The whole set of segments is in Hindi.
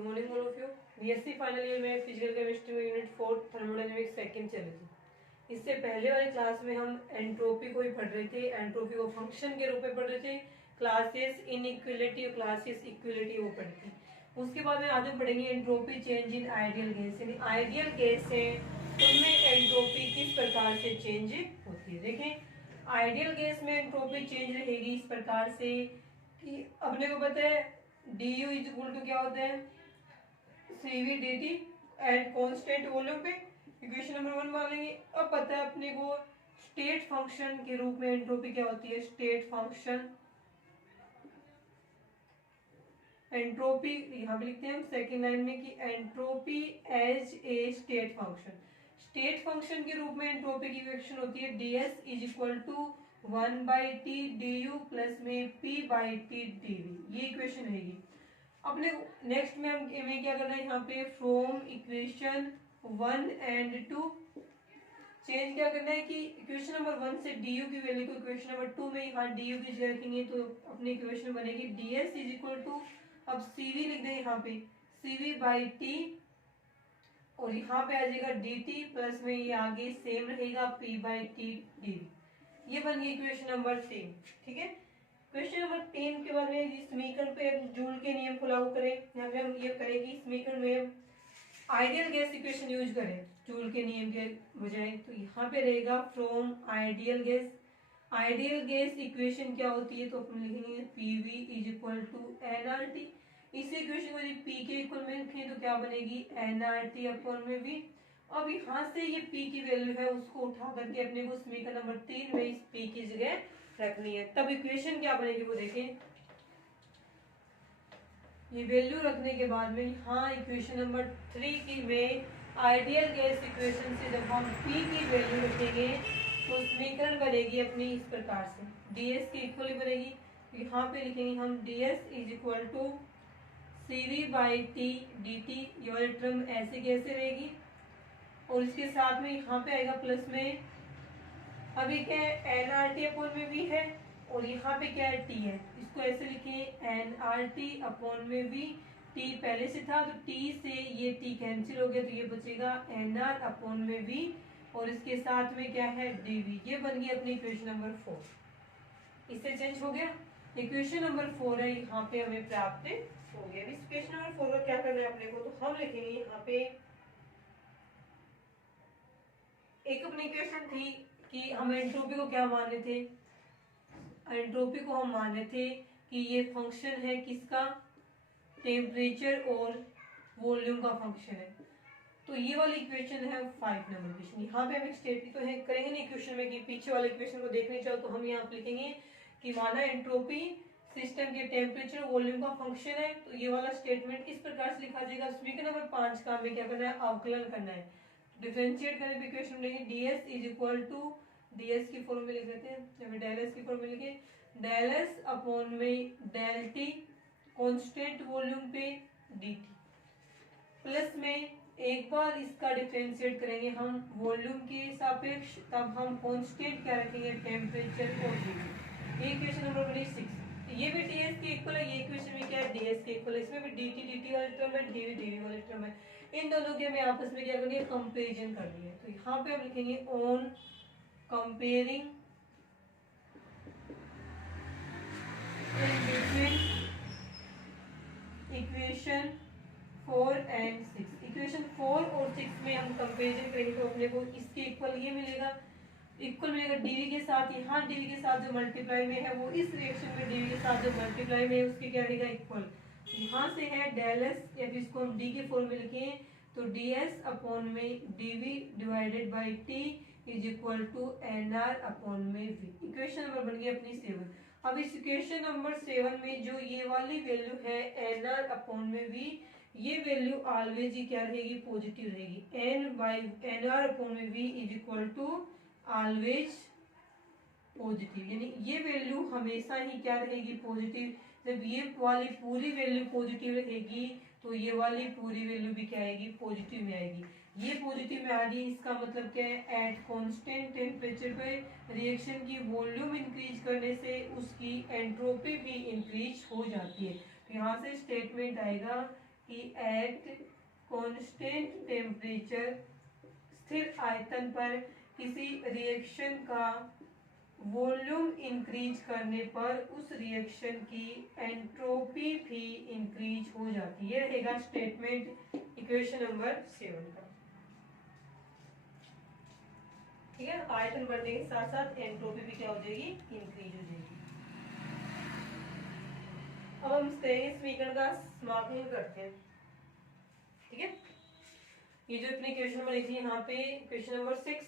Good morning all of you. BSc final year में फिजिकल केमिस्ट्री में यूनिट 4 थर्मोडायनेमिक्स सेकंड चली थी। इससे पहले वाली क्लास में हम एंट्रोपी को ही पढ़ रहे थे, एंट्रोपी को फंक्शन के रूप में पढ़ रहे थे। क्लासेस इनइक्वलिटी और क्लासेस इक्वलिटी वो पढ़ी थी। उसके बाद में आज हम पढ़ेंगे entropy change in ideal gas, यानी आइडियल गैस है उनमें एंट्रोपी किस प्रकार से चेंज होती है। देखें आइडियल गैस में एंट्रोपी चेंज रहेगी इस प्रकार से कि अपने को पता है D U is equal to क्या होता है CV D T at constant volume पे। इक्वेशन नंबर 1 मान लेंगे। अब पता है अपने को स्टेट फंक्शन के रूप में एंट्रोपी क्या होती है, स्टेट फंक्शन एंट्रोपी यहाँ पे लिखते हैं हम सेकेंड लाइन में कि entropy as a state function. State function के रूप में एंट्रोपी की इक्वेशन होती है D S is equal to 1/t du plus में p/t dv। ये इक्वेशन रहेगी। अपने नेक्स्ट में हमें क्या करना है, यहाँ पे फ्रॉम इक्वेशन 1 एंड 2 चेंज क्या करना है कि इक्वेशन नंबर 1 से du की वैल्यू को इक्वेशन नंबर 2 में यहाँ du की जगह रखेंगे तो अपनी इक्वेशन बनेगी ds इज इक्वल टू, अब cv लिख दें यहाँ पे cv/t और यहाँ पे आ जाएगा dt प्लस में ये आगे सेम रहेगा p/t dv। ये बन गई इक्वेशन नंबर 3। ठीक है, क्वेश्चन नंबर 3 के बाद में समीकरण पे जूल के नियम को लागू करें। यहाँ पे हम ये करेंगे समीकरण में आइडियल गैस इक्वेशन यूज करें जूल के नियम के बजाय, तो यहाँ पे रहेगा from ideal gas. Ideal gas equation क्या होती है तो अपन लिखेंगे PV is equal to NRT. इस इक्वेशन को यदि पी के इक्वल में लिखें तो क्या बनेगी एनआरटी अपॉन में वी। अब यहाँ से ये p की वैल्यू है उसको उठा करके अपने को समीकरण नंबर 3 में इस p की जगह रखनी है, तब इक्वेशन क्या बनेगी वो देखें। ये वैल्यू रखने के बाद में यहाँ इक्वेशन नंबर 3 की में आइडियल गैस इक्वेशन से जब हम p की वैल्यू रखेंगे तो समीकरण बनेगी अपनी इस प्रकार से ds की इक्वल बनेगी। यहाँ पे लिखेंगे हम ds is equal to cv/t dt। ये वाली टर्म ऐसे कैसे रहेगी और इसके साथ में यहाँ पे आएगा प्लस में, अभी क्या है एनआरटी अपॉन में वी है और यहाँ पे क्या है टी है, इसको ऐसे लिखें एनआरटी अपॉन में वी। टी पहले से था तो टी से ये टी कैंसिल हो गया तो ये बचेगा एनआर अपॉन में वी और इसके साथ में क्या है डीवी। ये बन गई अपनी इक्वेशन नंबर 4। इससे चेंज हो गया। इक्वेशन नंबर 4 है यहाँ पे हमें प्राप्त हो गया। इस इक्वेशन नंबर 4 का क्या करना है अपने को, तो हम लिखेंगे यहाँ पे एक अपनी इक्वेशन थी कि हम एंट्रोपी को क्या मान रहे थे, एंट्रोपी को हम मान रहे थे कि ये फंक्शन है किसका, टेम्परेचर और वॉल्यूम का फंक्शन है। तो ये वाली इक्वेशन है 5 नंबर इक्वेशन। यहाँ पे हम एक स्टेटमेंट तो है करेंगे ना इक्वेशन में कि पीछे वाले इक्वेशन को देखने चाहो तो हम यहाँ पे लिखेंगे कि माना एंट्रोपी सिस्टम के टेम्परेचर वॉल्यूम का फंक्शन है, तो ये वाला स्टेटमेंट इस प्रकार से लिखा जाएगा। समीकरण नंबर 5 का हमें क्या करना है, अवकलन करना है। डिफरेंशिएट करें इक्वेशन में ds is equal to, ds की फॉर्म में लिख लेते हैं, जब डेल एस की फॉर्म में लिखे डेल एस अपॉन में डेल टी कॉन्स्टेंट वॉल्यूम पे dt प्लस में एक बार इसका डिफरेंशिएट करेंगे हम वॉल्यूम के सापेक्ष, तब हम कॉन्स्टेंट क्या रखेंगे टेम्परेचर और dt। ये इक्वेशन नंबर बनी 6। ये भी ds के इक्वल है, ये इक्वेशन में क्या है ds के इक्वल है, इसमें भी dt वाली टर्म है, dv dv वाली टर्म है। इन दोनों के हमें आपस में क्या करनी है, कंपेरिजन करनी है। तो यहाँ पे हम लिखेंगे on comparing in between equation 4 and 6। Equation 4 और 6 में हम कंपेरिजन करेंगे तो अपने को इसके इक्वल ये मिलेगा, इक्वल मिलेगा डीवी के साथ। यहाँ डीवी के साथ जो मल्टीप्लाई में है वो इस रिएक्शन में डीवी के साथ जो मल्टीप्लाई में है उसके क्या रहेगा इक्वल। यहाँ से है डेल एस, या फिर इसको हम डी के फॉर्म में लिखें तो डी एस अपॉन में DV divided by T is equal to N R upon में वी। इक्वेशन नंबर बन गई अपनी 7। अब इस इक्वेशन नंबर 7 में जो ये वाली वैल्यू है एन आर अपॉन में वी, ये वैल्यू ऑलवेज ही क्या रहेगी, पॉजिटिव रहेगी। एन आर अपॉन में V is equal to always positive, यानी ये वैल्यू हमेशा ही क्या रहेगी, पॉजिटिव। जब ये वाली पूरी वैल्यू पॉजिटिव रहेगी तो ये वाली पूरी वैल्यू भी क्या आएगी, पॉजिटिव में आएगी। ये पॉजिटिव में आ रही है, इसका मतलब क्या है, एट कांस्टेंट टेम्परेचर पे रिएक्शन की वॉल्यूम इंक्रीज करने से उसकी एंट्रोपी भी इंक्रीज हो जाती है। तो यहाँ से स्टेटमेंट आएगा कि एट कांस्टेंट टेम्परेचर, स्थिर आयतन पर किसी रिएक्शन का वॉल्यूम इंक्रीज करने पर उस रिएक्शन की एंट्रोपी भी इंक्रीज हो जाती है। रहेगा स्टेटमेंट इक्वेशन नंबर 7 का। ठीक है, आयतन बढ़ने के साथ साथ एंट्रोपी भी क्या हो जाएगी, इंक्रीज हो जाएगी। अब हम समीकरण का समाकलन करते हैं। ठीक है, ये जो अपनी इक्वेशन बनी थी यहाँ पे इक्वेशन नंबर 6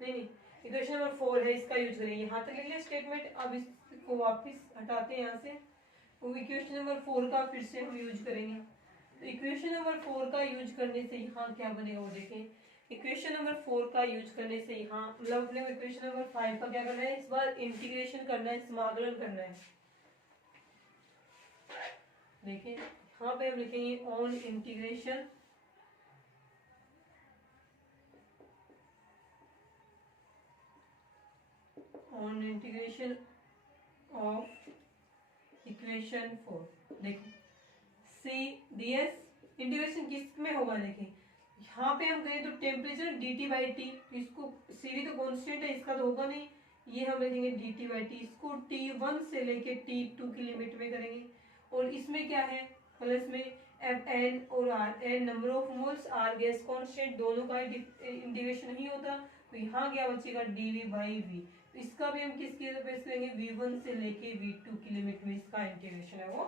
नहीं इक्वेशन नंबर 4 है, इसका यूज करेंगे। यहाँ तक लिख लिया स्टेटमेंट। अब इसको वापस हटाते हैं यहाँ से, तो इक्वेशन नंबर 4 का फिर से हम यूज करेंगे। तो इक्वेशन नंबर 4 का यूज करने से यहाँ क्या बनेगा वो देखें। इक्वेशन नंबर 4 का यूज करने से यहाँ मतलब अपने इक्वेशन नंबर 5 का क्या करना है, इस बार इंटीग्रेशन करना है, समाकलन करना है। देखिए यहाँ पे हम लिखेंगे ऑन इंटीग्रेशन ऑफ इक्वेशन 4। देखो सी डी एस इंटीग्रेशन किस में होगा, देखिए यहाँ पे हम कहें तो temperature D T by T, इसको सी वी तो कॉन्स्टेंट है, इसका तो होगा नहीं, ये हम लिखेंगे डी टी बाई टी। इसको T1 से लेके T2 की लिमिट में करेंगे। और इसमें क्या है, प्लस में एफ एन और R N number of moles, R gas constant, दोनों का इंटीग्रेशन नहीं होता, तो यहाँ क्या बचेगा डी वी बाई वी। इसका भी हम किसके बेस करेंगे, V1 से लेके V2 की लिमिट में इसका इंटीग्रेशन है वो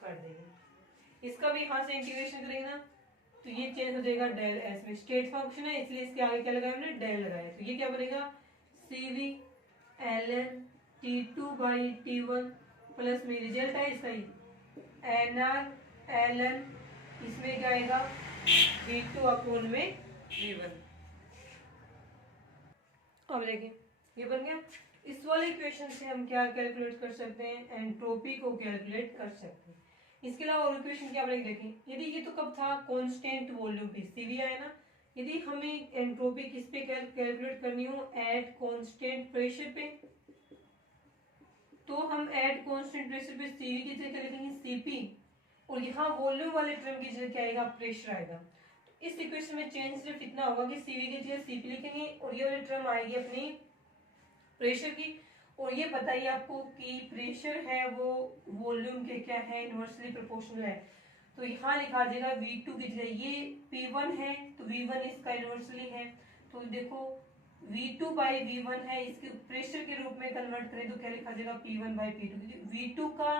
कर देंगे। इसका भी यहाँ से इंटीग्रेशन करेंगे ना, तो ये चेंज हो जाएगा डेल एस में। स्टेट फंक्शन है इसलिए इसके आगे क्या लगाया हमने, डेल लगाया। तो ये क्या बनेगा, CV ln T2 by T1 plus में रिजल्ट है इसका ही NR ln, इसमें क्या आएगा V2 अपोन में V1। अब देखिए ये बन गया। इस वाले इक्वेशन से हम क्या कैलकुलेट कर सकते हैं, एंट्रोपी को कैलकुलेट कर सकते हैं। इसके अलावा और इक्वेशन क्या बनेगी, देखें यदि ये तो कब था, कांस्टेंट वॉल्यूम पे सीवी आया ना, यदि हमें एंट्रोपी किस पे कैलकुलेट करनी हो, एट कांस्टेंट प्रेशर पे, तो हम एट कांस्टेंट प्रेशर पे सीवी की जगह लिखेंगे सीपी, और यहाँ वॉल्यूम वाले टर्म की जगह क्या आएगा, प्रेशर आएगा। इस इक्वेशन में चेंज सिर्फ इतना होगा कि सीवी की जगह सीपी लिखेंगे और ये वाली टर्म आएगी अपनी प्रेशर की। और ये बताइए आपको कि प्रेशर है वो वॉल्यूम के क्या है, इनवर्सली प्रोपोर्शनल है। तो यहाँ लिखा जाएगा V2 की जगह ये P1 है तो V1 इसका इनवर्सली है। तो देखो V2 बाई V1 है, इसके प्रेशर के रूप में कन्वर्ट करें तो क्या लिखा जाएगा P1 बाई P2। V2 का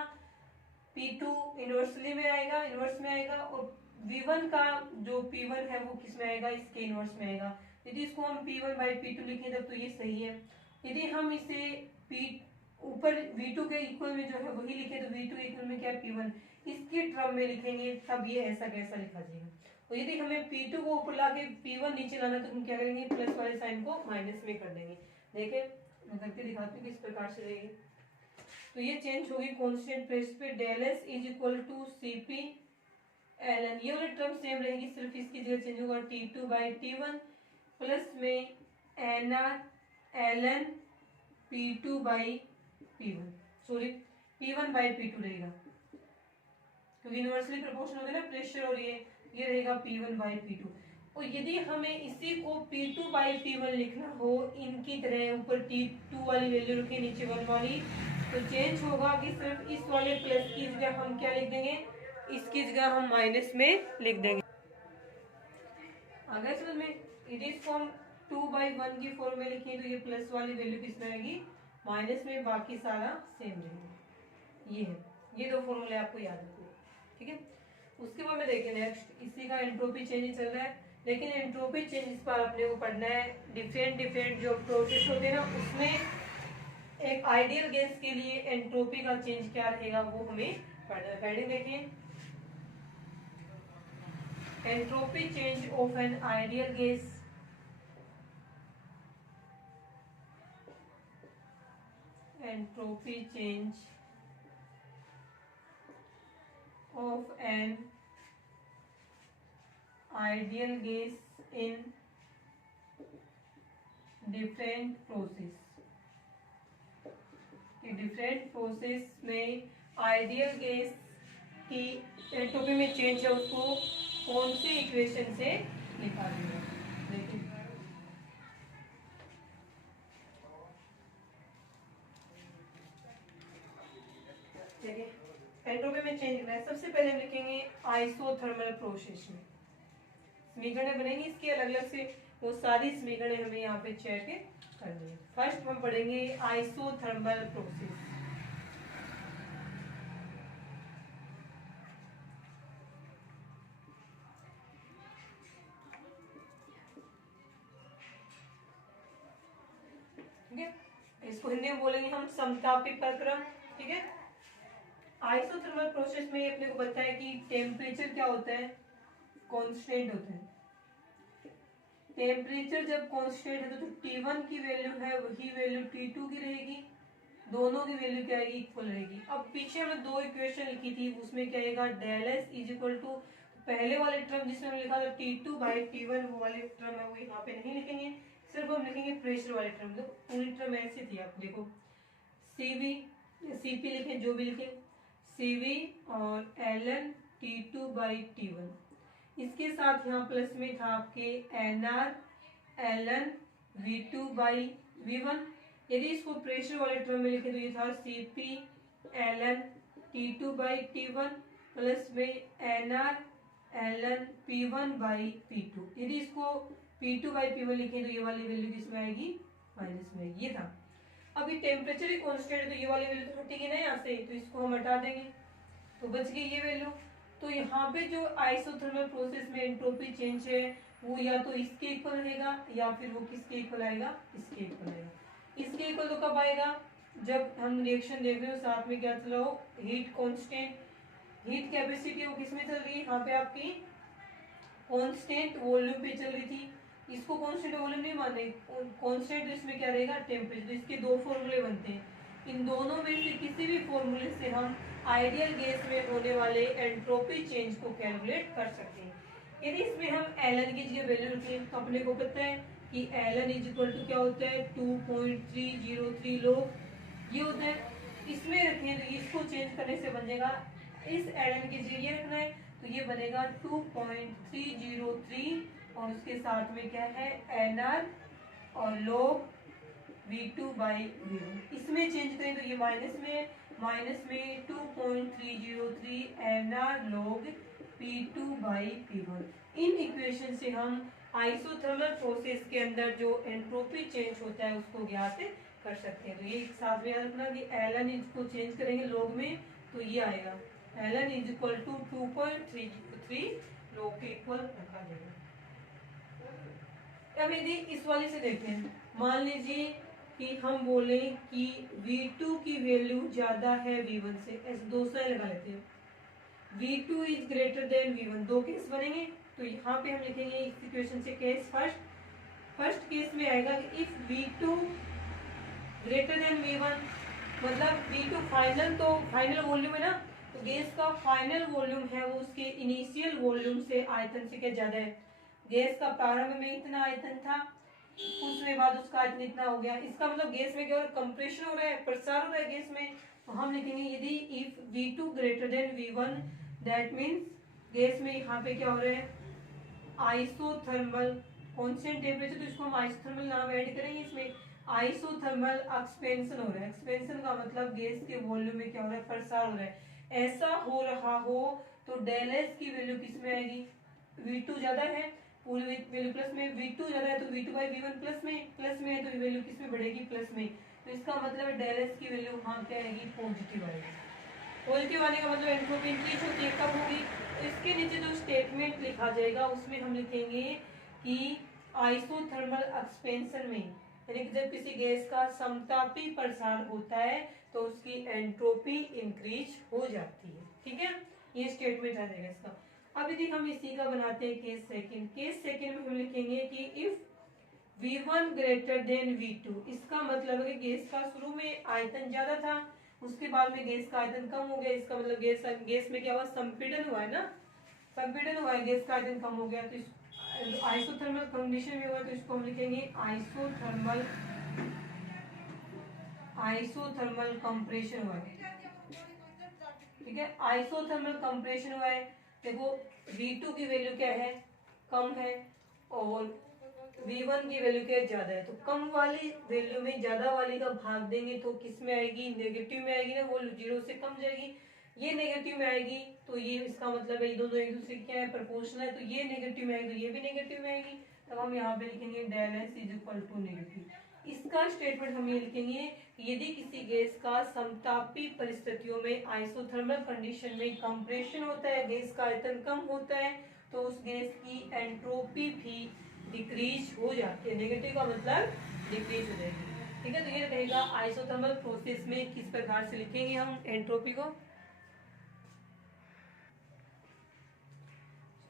P2 इनवर्सली में आएगा, इनवर्स में आएगा, और V1 का जो P1 है वो किस में आएगा, इसके इनवर्स में आएगा। यदि इसको हम P1 बाई P2 लिखें तब तो ये सही है। यदि हम इसे P ऊपर V2 के इक्वल में जो है वही लिखे तो V2 के इक्वल में क्या है P1, इसके टर्म में लिखेंगे तब ये ऐसा कैसा लिखा जाएगा। और यदि हमें P2 को ऊपर लाके P1 नीचे लाना तो हम क्या करेंगे, प्लस वाले साइन को माइनस में कर देंगे। देखिए मैं करके दिखाती हूँ किस प्रकार से रहेगी। तो ये चेंज होगी कांस्टेंट प्रेशर पे, del S is equal to CP ln, ये वाली टर्म सेम रहेगी, सिर्फ इसकी जगह चेंज होगा T2 बाई T1 प्लस में NR ln P2 by P1, sorry P1 by P2 रहेगा क्योंकि यूनिवर्सली प्रोपोर्शनल होगा ना प्रेशर, और ये रहेगा P1 बाई P2। और यदि हमें इसी को P2 बाई P1 लिखना हो, इनकी तरह ऊपर T2 वाली वैल्यू रखी नीचे 1 वाली, तो चेंज होगा कि सिर्फ इस वाले प्लस की जगह हम क्या लिख देंगे, इसकी जगह हम माइनस में लिख देंगे। अगर समझ में, यदि इसको हम 2 बाई 1 की फॉर्म में लिखें तो ये प्लस वाली वैल्यू किस में आएगी, माइनस में, बाकी सारा सेम रहेगा। ये है, ये दो फॉर्मूले आपको याद रखने। ठीक है, उसके बाद में देखें नेक्स्ट, इसी का एंट्रोपी चेंज चल रहा है, लेकिन एंट्रोपी चेंज इस पर अपने को पढ़ना है। डिफरेंट जो प्रोसेस होते हैं ना, उसमें एक आइडियल गैस के लिए एंट्रोपी का चेंज क्या रहेगा वो हमें पढ़ना है। हेडिंग देखिए, entropy change of an ideal gas, entropy change of an ideal gas in different process। Different process में आइडियल गैस कि एंट्रोपी में चेंज है उसको कौन सी इक्वेशन से निकालेंगे। देखिए एंट्रोपी में चेंज करना है, सबसे पहले हम लिखेंगे आइसोथर्मल प्रोसेस में समीकरण बनेंगे इसके अलग अलग से, वो सारी समीकरण हमें यहाँ पे चेक करनी है। फर्स्ट हम पढ़ेंगे आइसोथर्मल प्रोसेस। ठीक है, इसको हिंदी में बोलेंगे हम समतापी प्रक्रम। ठीक है, आइसोथर्मल प्रोसेस में अपने को पता है कि टेम्परेचर क्या होता है, कांस्टेंट होता है। टेम्परेचर जब कांस्टेंट है तो T1 की वैल्यू है वही वैल्यू T2 की रहेगी, दोनों की वैल्यू क्या आएगी, इक्वल रहेगी। अब पीछे हमने दो इक्वेशन लिखी थी, उसमें क्या आएगा, del S is equal to पहले वाले टर्म जिसमें हमने लिखा था T2 बाई T1, वो वाले टर्म है वो यहाँ पे नहीं लिखेंगे, सिर्फ हम लिखेंगे प्रेशर वाले टर्म। तो पूरी टर्म ऐसी थी, आप देखो CV CP लिखें जो भी लिखें, CV और ln T2 बाई T1, इसके साथ यहाँ प्लस में था आपके NR ln V2 by V1। यदि इसको प्रेशर वाले टर्म में लिखे तो ये था CP ln T2 by T1 plus में NR ln P1 by P2। यदि इसको P2 बाई P1 लिखे तो ये वाली वैल्यू किसमें आएगी, माइनस में आएगी। ये था। अभी टेम्परेचर ही कांस्टेंट है तो ये वाली वैल्यू तो हटेगी ना यहाँ से, तो इसको हम हटा देंगे तो बच गई ये वैल्यू। तो यहाँ पे जो आइसोथर्मल प्रोसेस में एंट्रोपी चेंज है वो या तो इसके इक्वल रहेगा या फिर वो किसके इक्वल आएगा, इसके इक्वल आएगा। इसके इक्वल तो कब आएगा, जब हम रिएक्शन देख रहे हो साथ में क्या चल रहा हो, हीट कांस्टेंट, हीट कैपेसिटी वो किसमें चल रही है, यहाँ पे आपकी कांस्टेंट वॉल्यूम पे चल रही थी। इसको कांस्टेंट वॉल्यूम नहीं माने, कांस्टेंट इसमें क्या रहेगा, टेम्परेचर। इसके दो फॉर्मूले बनते हैं, इन दोनों में से किसी भी फॉर्मूले से हम आइडियल गैस में होने वाले एंट्रोपी चेंज को कैलकुलेट कर सकते हैं। यदि इसमें हम एलन की जगह वैल्यू रखें तो अपने को पता है कि एलन इज इक्वल टू क्या होता है, 2.303 लोग ये होता है। इसमें रखें तो इसको चेंज करने से बन जाएगा, इस एलन की जगह ये रखना है तो ये बनेगा 2.303 और उसके साथ में क्या है NR और log V2 बाई V1। इसमें चेंज करें तो ये माइनस में 2.303 NR log P2 by P1। In equation से हम आइसोथर्मल प्रोसेस के अंदर जो एंट्रोपी चेंज होता है उसको ज्ञात कर सकते हैं। तो ये साथ में याद रखना कि एलन इसको चेंज करेंगे log में तो ये आएगा ln is equal to 2.303 log के इक्वल रखा जाएगा। अब यदि इस वाले से देखते हैं, मान लीजिए कि हम बोले कि V2 की वैल्यू ज्यादा है V1 से, ऐसे दो साइड लगा लेते हैं, V2 is greater than V1, दो केस बनेंगे। तो यहाँ पे हम लिखेंगे इस इक्वेशन से केस फर्स्ट केस में आएगा कि if V2 greater than V1, मतलब V2 फाइनल, तो फाइनल वॉल्यूम है ना, तो गैस का फाइनल वॉल्यूम है वो उसके इनिशियल वॉल्यूम से आयतन से क्या ज्यादा है। गैस का प्रारंभ में इतना आयतन था, उसके बाद उसका आयतन इतना हो गया, इसका मतलब गैस में क्या हो रहा है, कंप्रेशन हो रहा है, प्रसार हो रहा है गैस में। तो हम लिखेंगे यदि if V2 greater than V1 that means gas में यहाँ पे क्या हो रहा है, आइसोथर्मल कांस्टेंट टेम्परेचर, तो इसको हम आइसोथर्मल नाम ऐड करेंगे। इसमें आइसोथर्मल एक्सपेंशन हो रहा है, एक्सपेंशन का मतलब गैस के वॉल्यूम में क्या हो रहा है, प्रसार हो रहा है। ऐसा हो रहा हो तो डेल एस की वैल्यू किस में आएगी, V2 ज्यादा है, पूरी वैल्यू प्लस में, V2 ज्यादा है तो V2 बाई V1 प्लस में है तो वैल्यू किस में बढ़ेगी, प्लस में। तो इसका मतलब डेल एस की वैल्यू वहाँ क्या आएगी, पॉजिटिव आएगी। पॉजिटिव आने का मतलब एंट्रोपी इंक्रीज होती है, कब होगी, तो इसके नीचे जो स्टेटमेंट लिखा जाएगा उसमें हम लिखेंगे कि आइसोथर्मल एक्सपेंशन में, यानी कि जब किसी गैस का समतापी प्रसार होता है तो उसकी एंट्रोपी इंक्रीज हो जाती है। ठीक है, ये स्टेटमेंट आ जाएगा इसका। अब यदि हम इसी का बनाते हैं केस सेकंड में हम लिखेंगे कि if V1 greater than V2, इसका मतलब है कि गैस का शुरू में आयतन ज्यादा था, उसके बाद में गैस का आयतन कम हो गया, इसका मतलब गैस में क्या हुआ, संपीड़न हुआ है ना, संपीड़न हुआ है, गैस का आयतन कम हो गया, तो आइसोथर्मल कंडीशन में हुआ, तो इसको हम लिखेंगे आइसोथर्मल कंप्रेशन हुआ है। ठीक है। आइसोथर्मल कंप्रेशन हुआ है, देखो V2 की वैल्यू क्या है, कम है, और V1 की वैल्यू क्या है, ज्यादा है। तो कम वाली वैल्यू में ज्यादा वाली का भाग देंगे तो किस में आएगी, नेगेटिव में आएगी ना, वो जीरो से कम जाएगी। ये नेगेटिव में आएगी तो ये इसका मतलब है ये दोनों एक दूसरे क्या है, प्रोपोर्शनल है, तो ये नेगेटिव में आएगी तो ये भी नेगेटिव में आएगी। तब हम यहाँ पे लिखेंगे del S is equal to negative. इसका स्टेटमेंट हम ये लिखेंगे कि यदि किसी गैस का समतापी परिस्थितियों में आइसोथर्मल कंडीशन में कंप्रेशन होता है, गैस का आयतन कम होता है, तो उस गैस की एंट्रोपी भी डिक्रीज हो जाती है। नेगेटिव का मतलब डिक्रीज हो जाएगी। ठीक है, तो ये रहेगा आइसोथर्मल प्रोसेस में किस प्रकार से लिखेंगे हम एंट्रोपी को।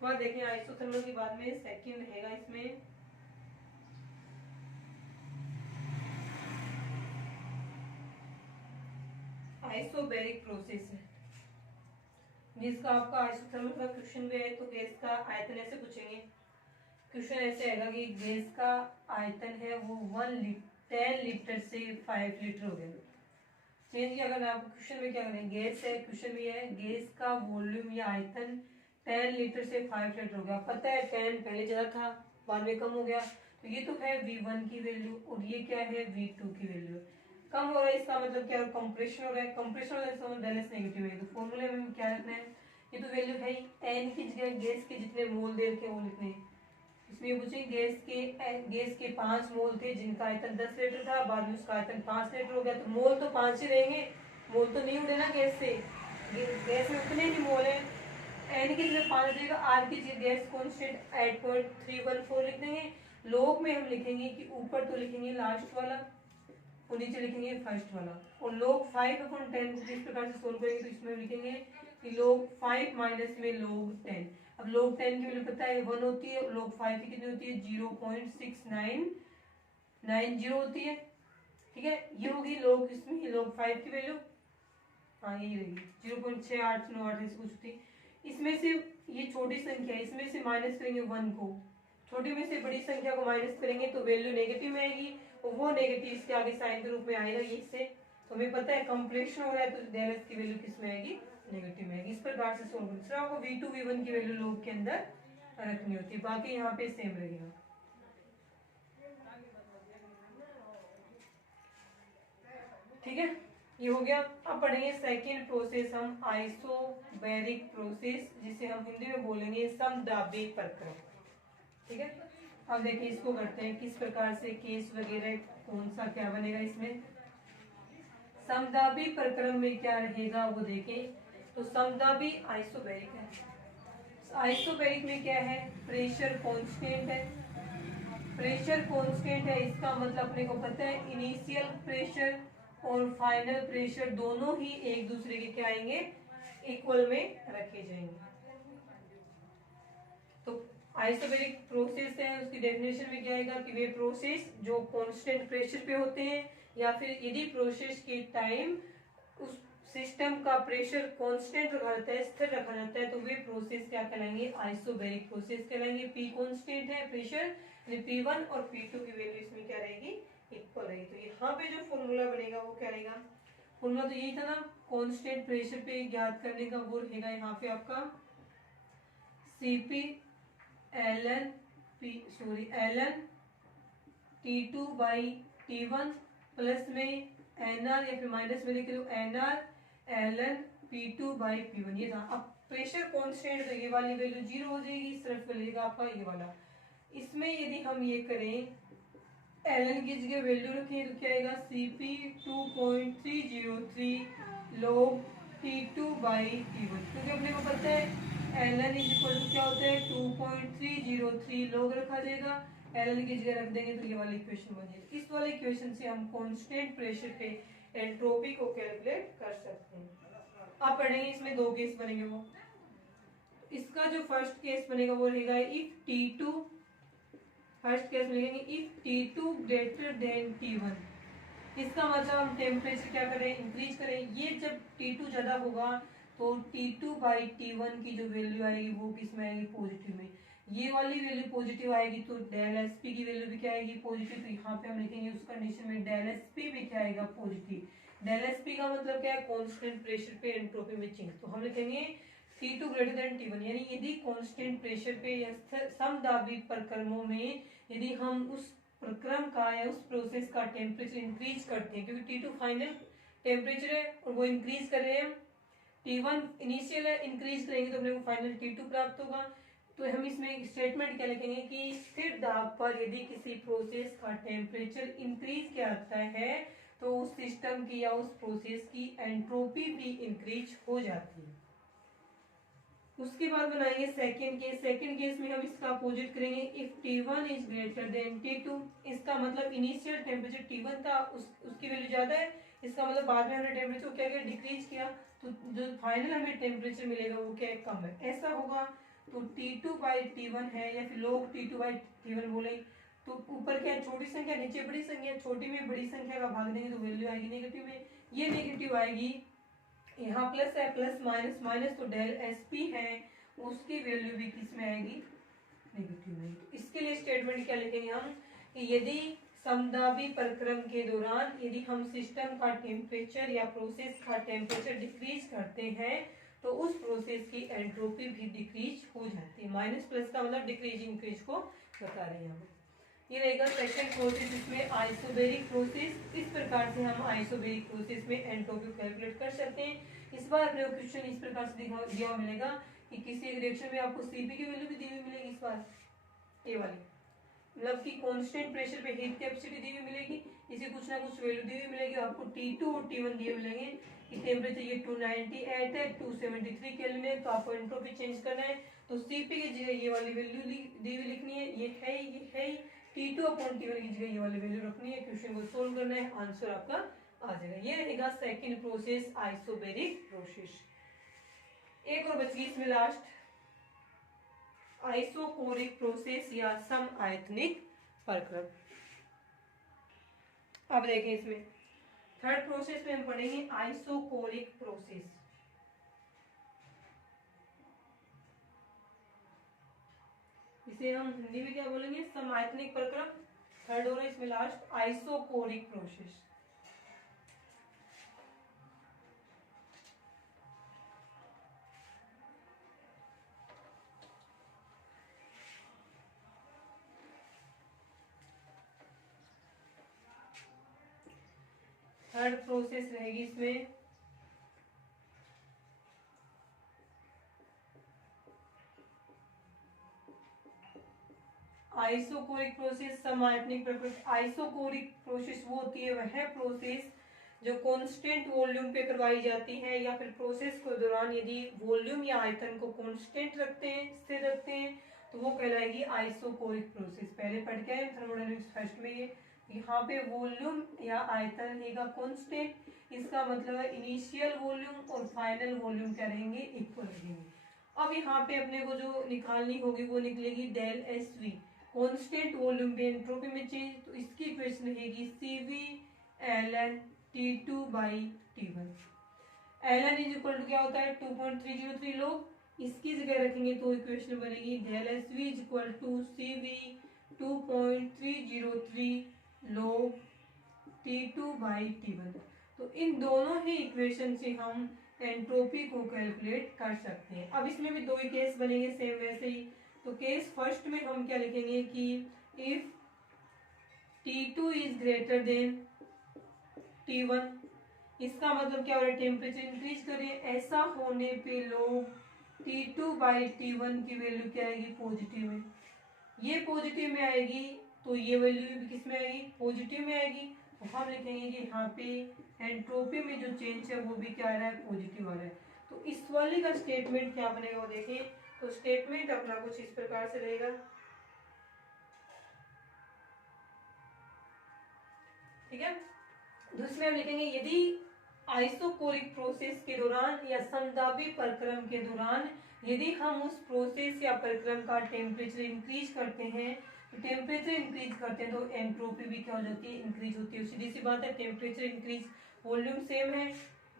देखें आइसोथर्मल के बाद में सेकंड रहेगा इसमें आइसोबैरिक प्रोसेस है, जिसका आपका आइसोथर्मल का क्वेश्चन भी है। तो गैस का आयतन ऐसे पूछेंगे, क्वेश्चन ऐसे आएगा कि गैस का आयतन है वो 10 लीटर से 5 लीटर हो गया। चेंज क्या करना है आपको, क्वेश्चन में क्या करना है, गैस है, क्वेश्चन में है गैस का वॉल्यूम या आयतन 10 लीटर से 5 लीटर हो गया। पता है 10 पहले ज्यादा था, बाद में कम हो गया, तो ये तो है V1 की वैल्यू, और ये क्या है V2 की वैल्यू। कम हो रहा है इसका मतलब क्या, कंप्रेशन हो रहा है, कंप्रेशन हो रहा है इसका मतलब डेल एस नेगेटिव है। तो फॉर्मूले में क्या रखना है, ये तो वैल्यू है ही, n की जगह गैस के जितने मोल दे रखे वो लिखने हैं। इसमें ये पूछे गैस के 5 मोल थे जिनका आयतन 10 लीटर था, बाद में उसका आयतन 5 लीटर हो गया। तो मोल तो 5 ही रहेंगे, मोल तो नहीं उड़े ना गैस से, गैस में उतने ही मोल है। एन की जगह 5 देगा, आर की जगह गैस कांस्टेंट 8.314 लिख देंगे। लॉग में हम लिखेंगे कि ऊपर तो लिखेंगे लास्ट वाला और नीचे लिखेंगे फर्स्ट वाला। और log 5/10 को किस प्रकार से सोल्व करेंगे, तो इसमें लिखेंगे कि log 5 माइनस में log 10। अब log 10 की वैल्यू पता है 1 होती है, log 5 की कितनी होती है 0.6990 होती है। ठीक है, ये होगी log इसमें log 5 की वैल्यू, हाँ यही रहेगी 0.6898 ऐसी कुछ थी। इसमें से ये छोटी संख्या है, इसमें से माइनस करेंगे 1 को, छोटी में से बड़ी संख्या को माइनस करेंगे तो वैल्यू नेगेटिव में आएगी, और वो नेगेटिव इसके आगे साइन के रूप में आएगा ये इससे। तो हमें पता है कंप्रेशन हो रहा है तो डेल एस की वैल्यू किस में आएगी, नेगेटिव में आएगी। इस प्रकार से सोल्व करें। आपको V2 V1 की वैल्यू लॉग के अंदर रखनी होती है, बाकी यहाँ पे सेम रहेगा। ठीक है, ये हो गया। अब पढ़ेंगे सेकेंड प्रोसेस हम आइसोबैरिक प्रोसेस, जिसे हम हिंदी में बोलेंगे समदाबी प्रक्रम। ठीक है, अब देखिए इसको करते हैं किस प्रकार से केस वगैरह कौन सा क्या बनेगा इसमें। समदाबी प्रक्रम में क्या रहेगा वो देखें। तो समदाबी आइसोबैरिक है, आइसोबैरिक में क्या है, प्रेशर कांस्टेंट है, प्रेशर कांस्टेंट है, इसका मतलब अपने को पता है इनिशियल प्रेशर और फाइनल प्रेशर दोनों ही एक दूसरे के क्या आएंगे, इक्वल में रखे जाएंगे। तो आइसोबैरिक प्रोसेस है, उसकी डेफिनेशन में क्या आएगा कि वे प्रोसेस जो कांस्टेंट प्रेशर पे होते हैं, या फिर यदि प्रोसेस के टाइम उस सिस्टम का प्रेशर कांस्टेंट रखा जाता है, स्थिर रखा जाता है, तो वे प्रोसेस क्या कहलाएंगे, आइसोबैरिक प्रोसेस कहलाएंगे। P कांस्टेंट है प्रेशर, P1 और P2 की वैल्यू इसमें क्या रहेगी, इक्वल रहेगी। तो यहाँ पे जो फॉर्मूला बनेगा वो क्या रहेगा, फॉर्मूला तो यही था ना कांस्टेंट प्रेशर पे ज्ञात करने का, वो रहेगा यहाँ पे आपका Cp ln T2 by T1 plus में NR, या फिर माइनस में लिख लो NR ln P2 by P1, ये था। अब प्रेशर कांस्टेंट तो ये वाली वैल्यू 0 हो जाएगी, इस तरफ मिलेगा आपका ये वाला। इसमें यदि हम ये करें ln की जगह वैल्यू रखें तो क्या आएगा, Cp 2.303 log T2 by T1, क्योंकि अपने को पता है ln इज इक्वल टू क्या होता है 2.303 log रखा जाएगा, ln की जगह रख देंगे तो ये वाली इक्वेशन बन जाएगी। इस वाले इक्वेशन से हम कांस्टेंट प्रेशर पे एंट्रोपी को कैलकुलेट कर सकते हैं। आप पढ़ेंगे इसमें दो केस बनेंगे, वो इसका जो फर्स्ट केस बनेगा वो रहेगा इफ T2, फर्स्ट केस में लिखेंगे if T2 greater than T1। इसका मतलब हम टेम्परेचर क्या करें, इंक्रीज करें। ये जब T2 ज्यादा होगा तो T2 बाई T1 की जो वैल्यू आएगी वो किस में आएगी, पॉजिटिव में। ये वाली वैल्यू पॉजिटिव आएगी तो डेल एसपी की वैल्यू भी क्या आएगी, पॉजिटिव। तो यहाँ पे हम लिखेंगे उस कंडीशन में डेल एसपी भी क्या आएगा, पॉजिटिव। डेल एस पी का मतलब क्या है, कांस्टेंट प्रेशर पे एंट्रोपी में चेंज। तो हम लिखेंगे T2 ग्रेटर देन T1, यानी यदि कांस्टेंट प्रेशर पे या समदाबी प्रक्रमों में यदि हम उस प्रक्रम का या उस प्रोसेस का टेम्परेचर इंक्रीज करते हैं, क्योंकि T2 फाइनल टेम्परेचर है और वो इंक्रीज कर रहे हैं, T1 इनिशियल है, इंक्रीज करेंगे तो अपने को फाइनल T2 प्राप्त होगा। तो हम इसमें स्टेटमेंट क्या लिखेंगे कि स्थिर दाब पर यदि किसी प्रोसेस का टेम्परेचर इंक्रीज किया जाता है तो उस सिस्टम की या उस प्रोसेस की एंट्रोपी भी इंक्रीज हो जाती है। उसके बाद बनाएंगे सेकंड केस। सेकंड केस में हम इसका अपोजिट करेंगे, if T1 is greater than T2। इसका मतलब इनिशियल टेम्परेचर T1 था, उसकी वैल्यू ज्यादा है, इसका मतलब बाद में हमने टेम्परेचर क्या किया, डिक्रीज किया, तो जो फाइनल हमें टेम्परेचर मिलेगा वो क्या है, कम है, ऐसा होगा। तो T2 बाई T1 है, या फिर लोग T2 बाई T1 बोले, तो ऊपर क्या है, छोटी संख्या, नीचे बड़ी संख्या, छोटी में बड़ी संख्या का भाग देंगे तो वैल्यू आएगी नेगेटिव में, ये नेगेटिव आएगी, यहाँ प्लस है, प्लस माइनस माइनस, तो डेल एस पी है, उसकी वैल्यू भी किस में आएगी, नेगेटिव में। तो इसके लिए स्टेटमेंट क्या लिखेंगे हम, कि यदि समदाबी प्रक्रम के दौरान यदि हम सिस्टम का टेम्परेचर या प्रोसेस का टेम्परेचर डिक्रीज करते हैं तो उस प्रोसेस की एंट्रोपी भी डिक्रीज हो जाती है। माइनस प्लस का मतलब डिक्रीज इंक्रीज को बता रहे हैं हम। ये रहेगा सेकंड प्रोसेस, इसमें आइसोबेरिक प्रोसेस। इस प्रकार से हम आइसोबेरिक प्रोसेस में एंट्रोपी कैलकुलेट कर सकते हैं। इस बार अपने क्वेश्चन इस प्रकार से दिया मिलेगा कि किसी एक रिएक्शन में आपको Cp की वैल्यू भी दी हुई मिलेगी, इस बार ये वाली, मतलब कि कांस्टेंट प्रेशर पे हीट कैपेसिटी दी हुई मिलेगी, इसे कुछ ना कुछ वैल्यू दी हुई मिलेगी, आपको T2 और T1 दिए मिलेंगे कि टेम्परेचर ये 298 है, 273 केल्विन है, तो आपको एंट्रोपी चेंज करना है, तो Cp की जगह ये वाली वैल्यू दी हुई लिखनी है, ये है T2 अपॉन T1 की जगह ये वाली वैल्यू रखनी है, क्वेश्चन को सोल्व करना है, आंसर आपका आ जाएगा। ये रहेगा सेकंड प्रोसेस, आइसोबेरिक प्रोसेस। एक और बच गई इसमें लास्ट, आइसोकोरिक प्रोसेस या सम आयतनिक प्रक्रम। अब देखें इसमें थर्ड प्रोसेस में हम पढ़ेंगे आइसोकोरिक प्रोसेस। इसे हम हिंदी में क्या बोलेंगे, समायतनिक प्रक्रम। थर्ड हो रहा है इसमें last, isochoric process. Third process रहेगी इसमें आइसोकोरिक प्रोसेस, समायतनिक प्रक्रम। आइसोकोरिक प्रोसेस वो होती है वह प्रोसेस जो कांस्टेंट वॉल्यूम पे करवाई जाती है, या फिर प्रोसेस के दौरान यदि वॉल्यूम या आयतन को कांस्टेंट रखते हैं, स्थिर रखते हैं, तो वो कहलाएगी आइसोकोरिक प्रोसेस। पहले पढ़ के आए थर्मोडायनेमिक्स फर्स्ट में, यहाँ पे वॉल्यूम या आयतन रहेगा कांस्टेंट, इसका मतलब है इनिशियल वॉल्यूम और फाइनल वॉल्यूम क्या रहेंगे, इक्वल रहेंगे। अब यहाँ पे अपने को जो निकालनी होगी वो निकलेगी del S V, constant volume पे एंट्रोपी में चेंज, तो इसकी इक्वेशन रहेगी CV ln T2 by T1। ln is equal to क्या होता है 2.303 लोग, इसकी जगह रखेंगे तो इक्वेशन बनेगी del S V is equal to CV 2.303 लोग T2 बाई T1। तो इन दोनों ही इक्वेशन से हम एंट्रोपी को कैलकुलेट कर सकते हैं। अब इसमें भी दो ही केस बनेंगे सेम वैसे ही। तो केस फर्स्ट में हम क्या लिखेंगे कि if T2 is greater than T1, इसका मतलब क्या हो रहा है, टेम्परेचर इंक्रीज कर रहे हैं, ऐसा होने पे लोग T2 बाई T1 की वैल्यू क्या आएगी, पॉजिटिव में। ये पॉजिटिव में आएगी तो ये वैल्यू भी किस में आएगी, पॉजिटिव में आएगी। तो हम लिखेंगे कि यहाँ पे एंट्रोपी में जो चेंज है वो भी क्या आ रहा है, पॉजिटिव आ रहा है। तो इस वाले का स्टेटमेंट क्या बनेगा वो देखें। तो स्टेटमेंट अपना कुछ इस प्रकार से रहेगा, ठीक है। दूसरे हम लिखेंगे यदि आइसोकोरिक प्रोसेस के दौरान या समदाबी प्रक्रम के दौरान यदि हम उस प्रोसेस या प्रक्रम का टेम्परेचर इंक्रीज करते हैं, तो टेम्परेचर इंक्रीज करते हैं तो एंट्रोपी भी क्या हो जाती है, इंक्रीज होती है। सीधी सी बात है, टेम्परेचर इंक्रीज, वॉल्यूम सेम है,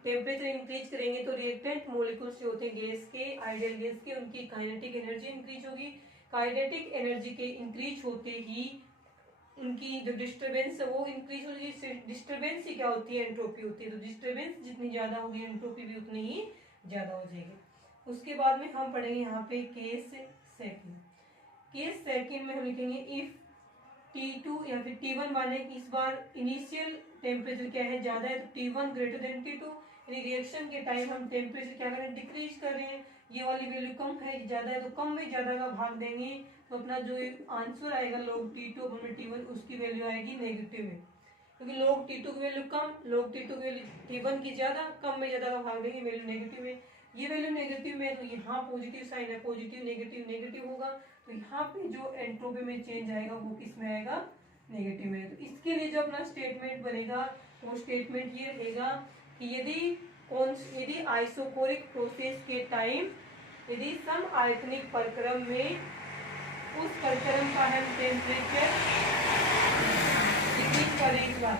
टेम्परेचर इंक्रीज करेंगे तो रिएक्टेंट मॉलिक्यूल्स जो होते हैं गैस के, आइडियल गैस के, उनकी काइनेटिक एनर्जी इंक्रीज होगी। काइनेटिक एनर्जी के इंक्रीज होते ही उनकी जो डिस्टर्बेंस है वो इंक्रीज हो जाएगी। डिस्टर्बेंस ही क्या होती है, एंट्रोपी होती है। तो डिस्टर्बेंस जितनी ज्यादा होगी एंट्रोपी भी उतनी ही ज्यादा हो जाएगी। उसके बाद में हम पढ़ेंगे यहाँ पे केस सेकंड। केस सेकंड में हम लिखेंगे इफ T2 या फिर T1 माने कि इस बार इनिशियल टेम्परेचर क्या है, ज्यादा है, तो T1 ग्रेटर देन T2, यानी रिएक्शन के टाइम हम टेम्परेचर क्या कर रहे हैं, डिक्रीज कर रहे हैं। ये वाली वैल्यू कम है, ज्यादा है, तो कम में ज्यादा का भाग देंगे तो अपना जो आंसर आएगा log T2 अपॉन T1 उसकी वैल्यू आएगी नेगेटिव में, क्योंकि log T2 की वैल्यू कम, log T2 की वैल्यू T1 की ज्यादा, कम में ज्यादा का भाग देंगे, वैल्यू नेगेटिव में। ये वैल्यू नेगेटिव में तो यहाँ पॉजिटिव साइन है, पॉजिटिव नेगेटिव नेगेटिव होगा, तो यहाँ पे जो एंट्रोपी में चेंज आएगा वो किस में आएगा, नेगेटिव में। तो इसके लिए जो अपना स्टेटमेंट बनेगा वो स्टेटमेंट ये रहेगा कि यदि आइसोकोरिक प्रोसेस के टाइम यदि सम आयतनिक प्रक्रम में उस प्रक्रम का हम टेम्परेचर डिक्रीज करेंगे,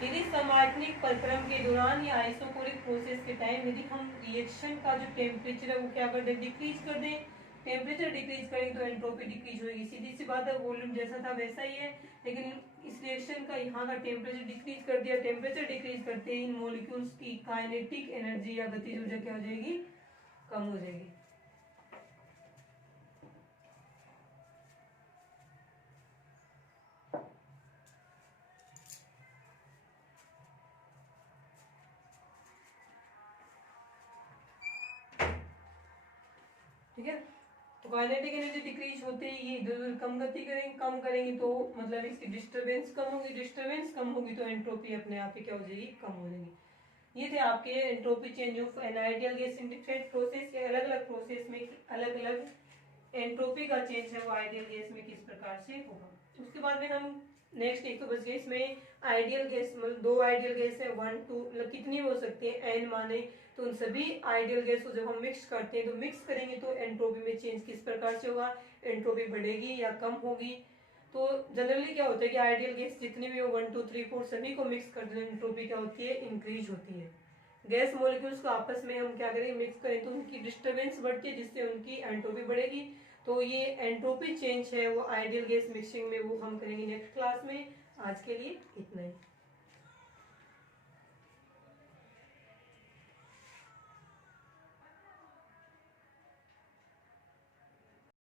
यदि समायतनिक प्रक्रम के दौरान या आइसोकोरिक प्रोसेस के टाइम यदि हम रिएक्शन का जो टेम्परेचर है वो क्या कर दें, डिक्रीज कर दें। टेम्परेचर डिक्रीज करेंगे तो एंट्रोपी डिक्रीज होगी, सीधी सी बात है, वॉल्यूम जैसा था वैसा ही है, लेकिन इस रिएक्शन का यहाँ का टेम्परेचर डिक्रीज कर दिया। टेम्परेचर डिक्रीज करते ही इन मॉलिक्यूल्स की काइनेटिक एनर्जी या गतिज ऊर्जा क्या हो जाएगी, कम हो जाएगी। ठीक है, तो काइनेटिक एनर्जी डिक्रीज होते ही ये इधर उधर कम गति करेंगे, कम करेंगे तो मतलब इसकी डिस्टरबेंस कम होगी, डिस्टरबेंस कम होगी तो एंट्रोपी अपने आप ही क्या हो जाएगी, कम हो जाएगी। ये थे आपके entropy change of an ideal gas in different process के अलग अलग प्रोसेस में अलग अलग एंट्रोपी का चेंज है वो आइडियल गैस में किस प्रकार से होगा। उसके बाद में हम नेक्स्ट एक तो बच गए इसमें आइडियल गैस, मतलब दो आइडियल गैस है, 1 2 मतलब कितनी हो सकती है, एन माने, तो उन सभी आइडियल गैस को जब हम मिक्स करते हैं तो मिक्स करेंगे तो एंट्रोपी में चेंज किस प्रकार से होगा, एंट्रोपी बढ़ेगी या कम होगी। तो जनरली क्या होता है कि आइडियल गैस जितनी भी हो 1 2 3 4 सभी को मिक्स कर दें, एंट्रोपी क्या होती है, इंक्रीज होती है। गैस मॉलिक्यूल्स को आपस में हम क्या करेंगे, मिक्स करें तो उनकी डिस्टर्बेंस बढ़ती है जिससे उनकी एंट्रोपी बढ़ेगी। तो ये एंट्रोपी चेंज है वो आइडियल गैस मिक्सिंग में वो हम करेंगे नेक्स्ट क्लास में। आज के लिए इतना ही।